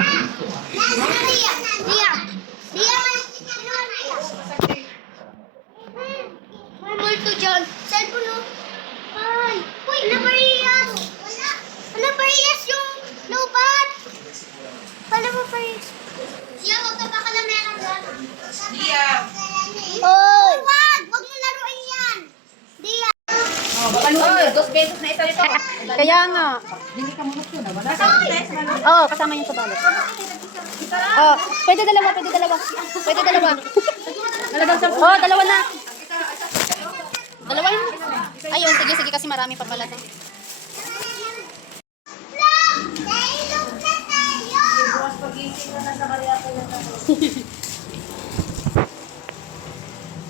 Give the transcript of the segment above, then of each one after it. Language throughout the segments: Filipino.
Ria! Ria! Ria! May multo dyan. Cellphone mo. Ay! Uy! Ano ba Rias? Ano ba Rias yung lubat? Paano mo pa Rias? Siya, huwag ka baka na meron dyan. Dia. Oy! Wag! Wag mo laruin yan! Dia! Dos beses na ito ito. Kaya nga. Hindi ka muna na. Wala Oo, kasama yung sa balot. Oh, pwede dalawa, pwede dalawa. Pwede dalawa. Oh, dalawa na. Dalawa yun. Ayun, sige, sige kasi marami pa pala to. pagising na nasa Mariaco na tayo.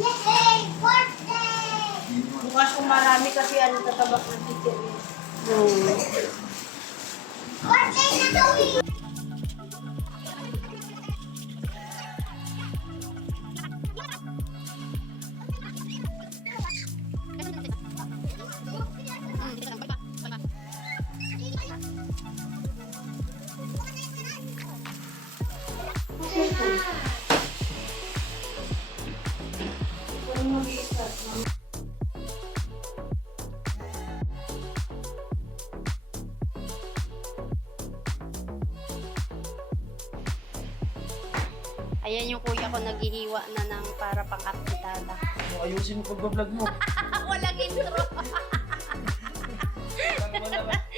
Yay! Birthday! Bukas kung marami kasi ano tatabak ng teacher eh. Birthday na daw eh! Ayan yung kuya ko naghihiwa na ng para pang-aktitada. Ayusin mo pag-vlog mo. Walang intro.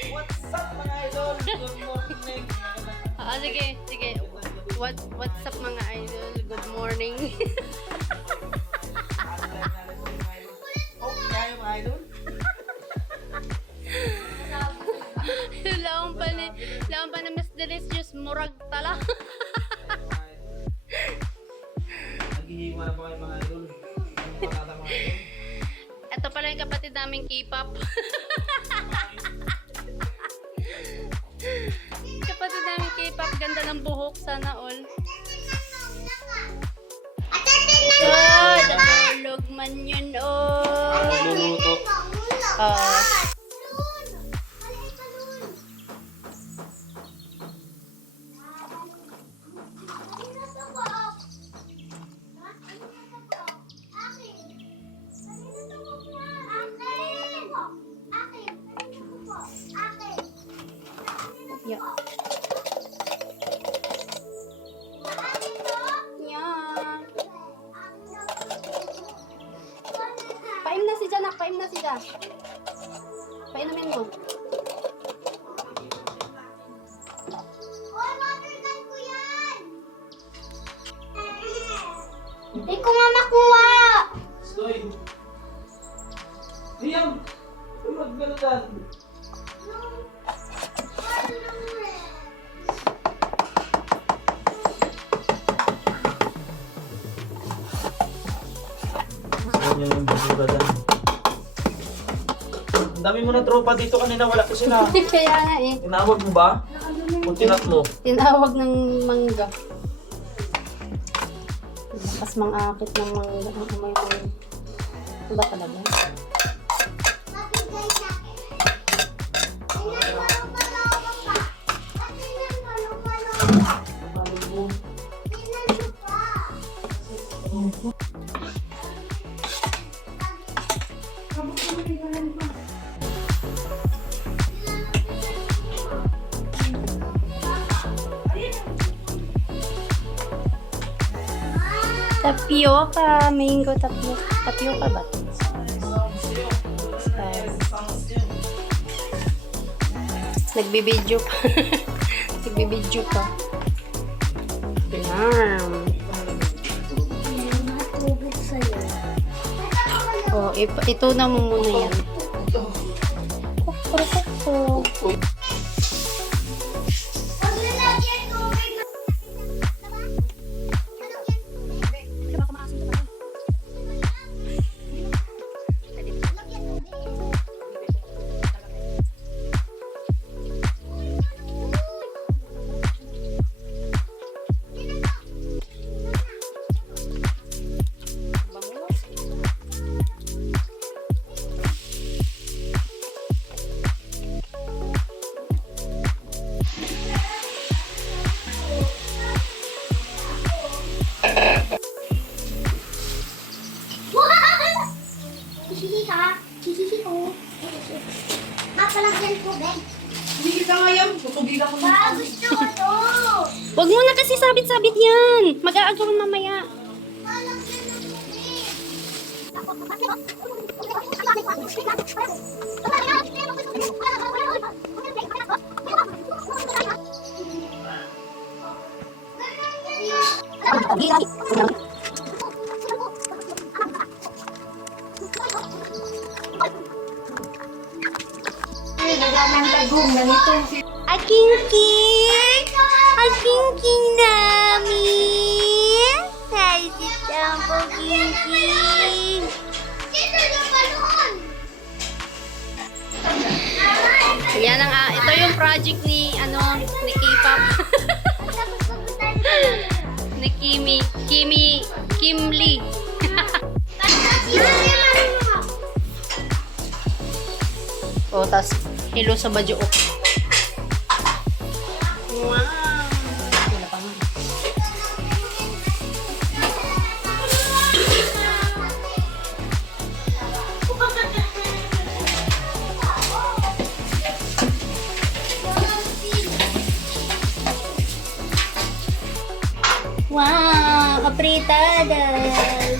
What's up mga idol? Good morning. Sige, sige. What's up mga idol? Good morning. Oh, kaya mga idol? Laon pa na mas delicious murag tala. Naghihiwa na ba kayo mga idol? Anong patata mga idol? Ito pala yung kapatid naming K-pop. Kapatid naming K-pop, ganda ng buhok, sana all. Oh, nagulog man yun, oh. Luluto. Yeah. Yeah. Paim na si Janak, paim na si Janak. Painumin mo. Hindi ko nga makuha! Soy. Liam! Maggalutan. Yan yung basura dyan. Ang dami mo ng tropa dito kanina, wala ko sila. Kaya nga eh. Tinawag mo ba? Kung tinat mo? Tinawag ng mangga. Lakas mang-akit ng mangga. Ang umay ko. Ano ba talaga? Tapioca, mango tapioca. Tapioca ba? Nagbibidyo pa. Nagbibidyo pa. Yan. Oh, ito na mo muna yan. Kukurukuk. Huwag mo na kasi sabit-sabit yan. Mag-aagawan mamaya. Aking king! Aking king namin! Naisit ang po, king king! Yan ang, ito yung project ni, ni K-pop. Ni Kim Lee. O, tas, hello sa Bajook. Wow! Wala pa nga. Wow! Kapritadas!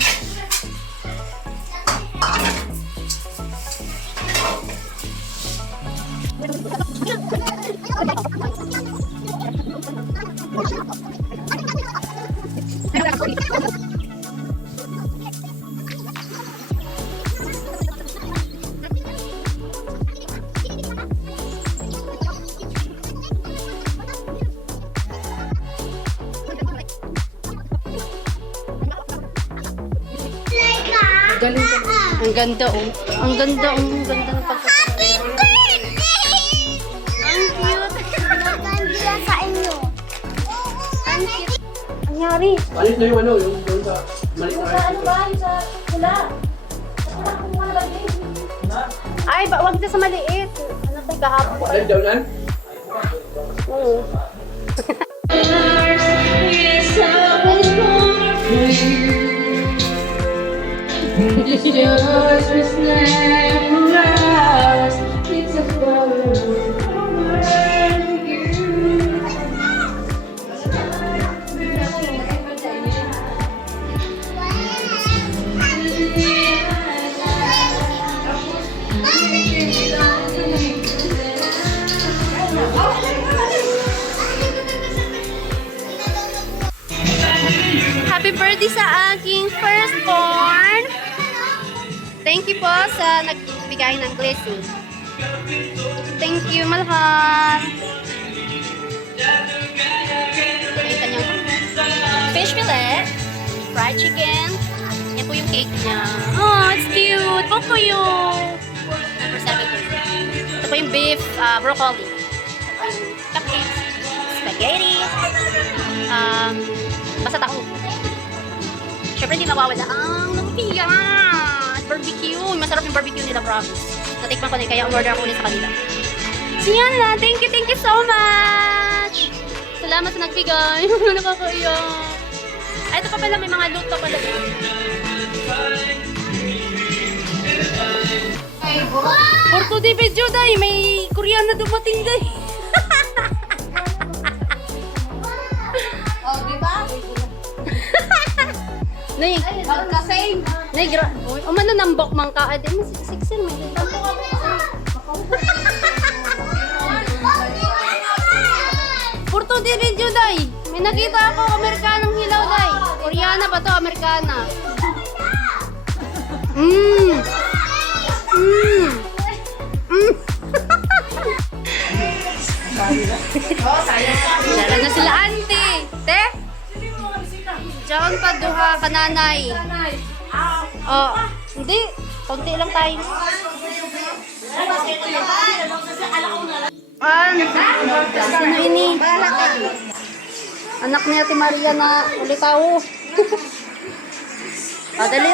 Ang ganda, oh. Ang ganda, oh. Ang ganda ng pagkakita. Ang cute. Maganda sa inyo. Ang cute. Anyari? Malit na yung yung doon sa malit na Ano ba? Yung sa pula. Ay, wag na sa maliit. Ano tayo kahapon pa? Malit daw nan? Oo. Happy birthday sa aking firstborn! Thank you po sa nagbigay ng blessing. Thank you, malhal! May kanyang fish fillet, fried chicken. Yan po yung cake niya. Oh, it's cute! Pocoyo! Number 7 po. Ito po yung beef broccoli. Ito po yung cupcakes, spaghetti, basta taho. Siyempre, hindi mawawala ang lumpia. Barbecue. Masarap yung barbecue nila, promise. Natikman ko din, kaya order ako ulit sa kanila. So, yan lang. Thank you so much. Salamat sa nagbigay. Nakakaiyak. Ay, ito pa pala. May mga loot pa pala. For today video, day. May Korean na dumating, day. Oh, di ba? Nay, Magka-same. nay, umano nambok man ka. Ade, mas siksin, may nambok ako. Purto di video, day. May nakita ako, Amerikanong hilaw, day. Koreana ba to? Amerikana. Dala na sila, auntie. Te? Diyan pa duha kananay. Oh, hindi. Konti lang tayo. Sino ini? Anak ni Ate Maria na ulitaw. Dali.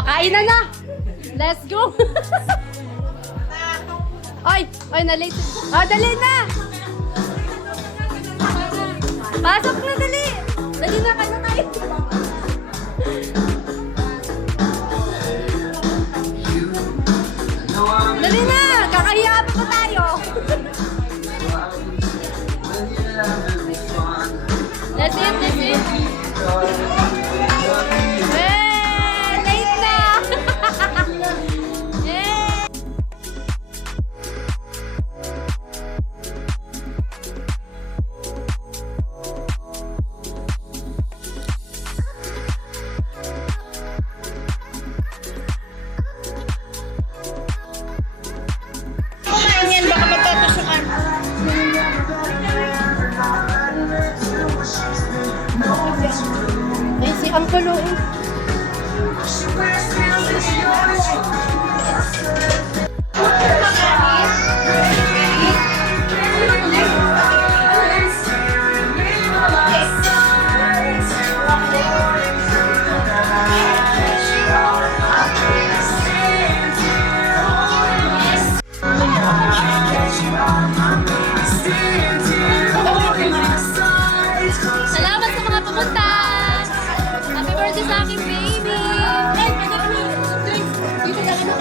Kainan na! Let's go! Oy! Oy, na-late. Dali na! Pasok na, dali! Dali na, kayo kayo! Dali na! Kakahiya pa ba tayo? Let's eat, let's eat! Late na! Yay! Kumain yan, baka magkatusukan. Ay, si Uncle Lou. Salamat sa mga pumunta! Happy birthday sa aking baby! Dito na kami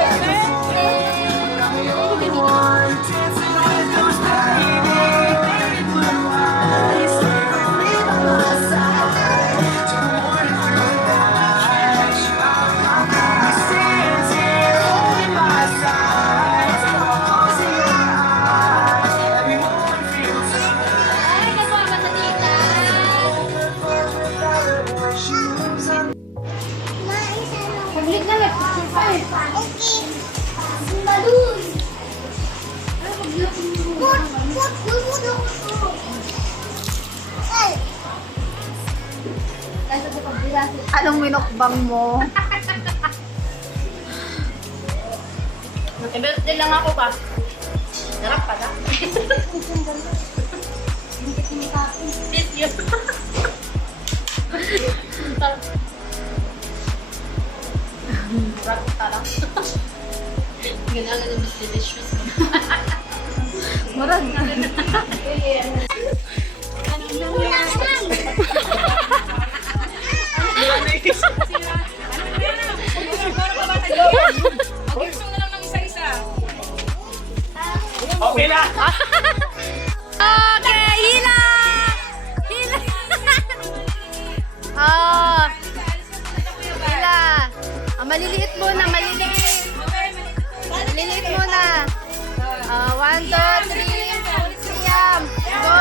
Ay, nagawa ka sa tita! Saglit na, nag-picture pa eh. Okay. Balloon. Put. Ay. Anong minokbang mo? Birthday lang ako pa. Sarap pa na. Thank you. Sarap pa lang. Ganyan nga mas delicious. Murag na. Okay na! Okay, hila! Hila! Oh. Hila. Maliliit muna, maliliit. Maliliit muna. 1, 2, 3. Siyam. Go!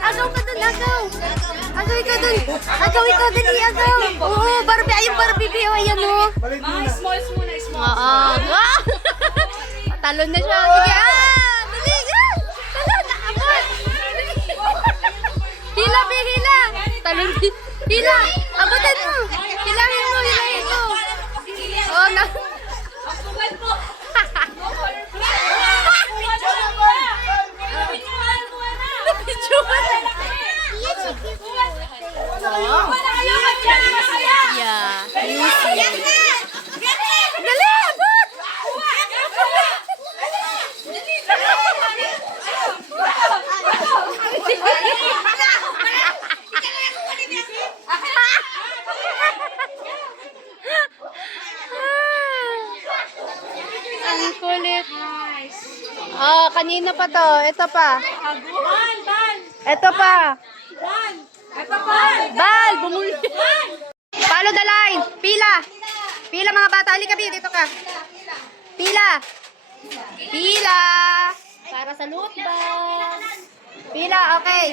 Agaw ka dun, agaw. Agaw ikaw dun. Agaw ikaw, dali, agaw. Oo, Barbie. Ayun, Barbie. Ayan, o. Mga smalls muna, smalls. Oo. Talon na siya. Sige, dali, talon, abot. Hila, be, hila. Talon, hila. Abutin mo. Hilahin mo, hilahin mo. Oh, na. Yeah. Dali, abot. Ang kulit. Oh, kanina pa to. Ito pa. Ito pa. Bal, bumuli. Follow the line. Pila. Pila mga bata. Halika, Bi. Dito ka. Pila. Pila. Para sa loot box. Pila, okay.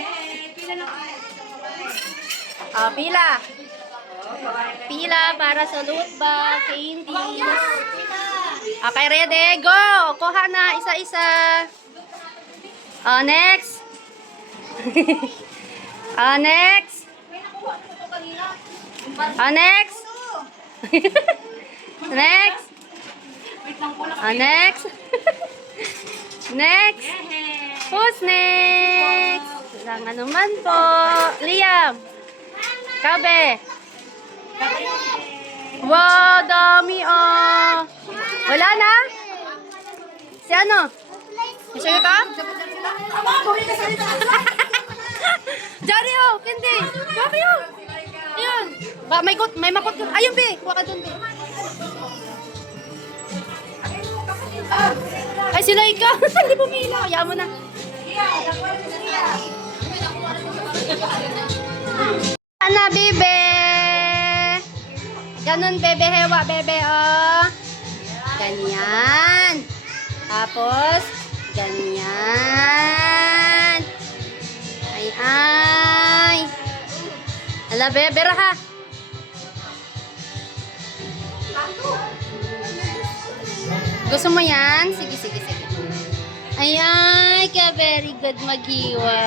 Pila. Pila para sa loot box. Candies. Okay, ready? Go! Kuha na isa-isa. Next. Next. Next. Next. Next. Next. Who's next? Lang naman po. Liam. Kabe. Wow, dami oh. Wala na? Si ano? Isa ka? Jari oh, hindi. Bakit yun? Ayun. Ba, may makot. Ayun, be. Kuha ka dun, be. Ay, sila ikaw. Hindi pumila. Kaya mo na. Ana, bebe. Ganun, bebe. Hewa, bebe, oh. Ganyan. Tapos, ganyan. Ay, ay. Ala, bebe, raha. Gusto mo yan? Sige, sige, sige. Ay, ay, ka very good maghiwa.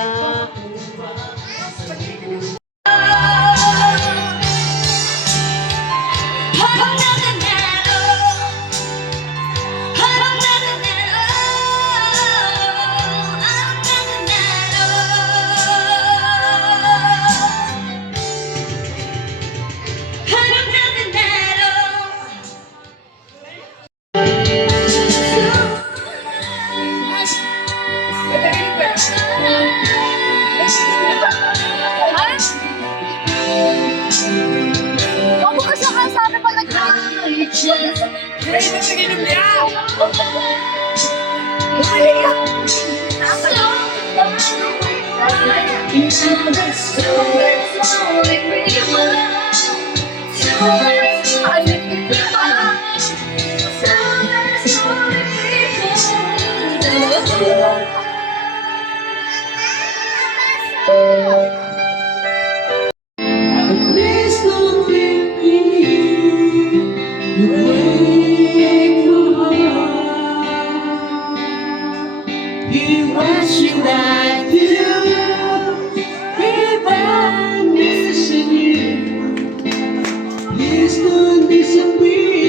Please don't leave me. You break my heart. He wants you like you. If I'm missing you, please don't disappear.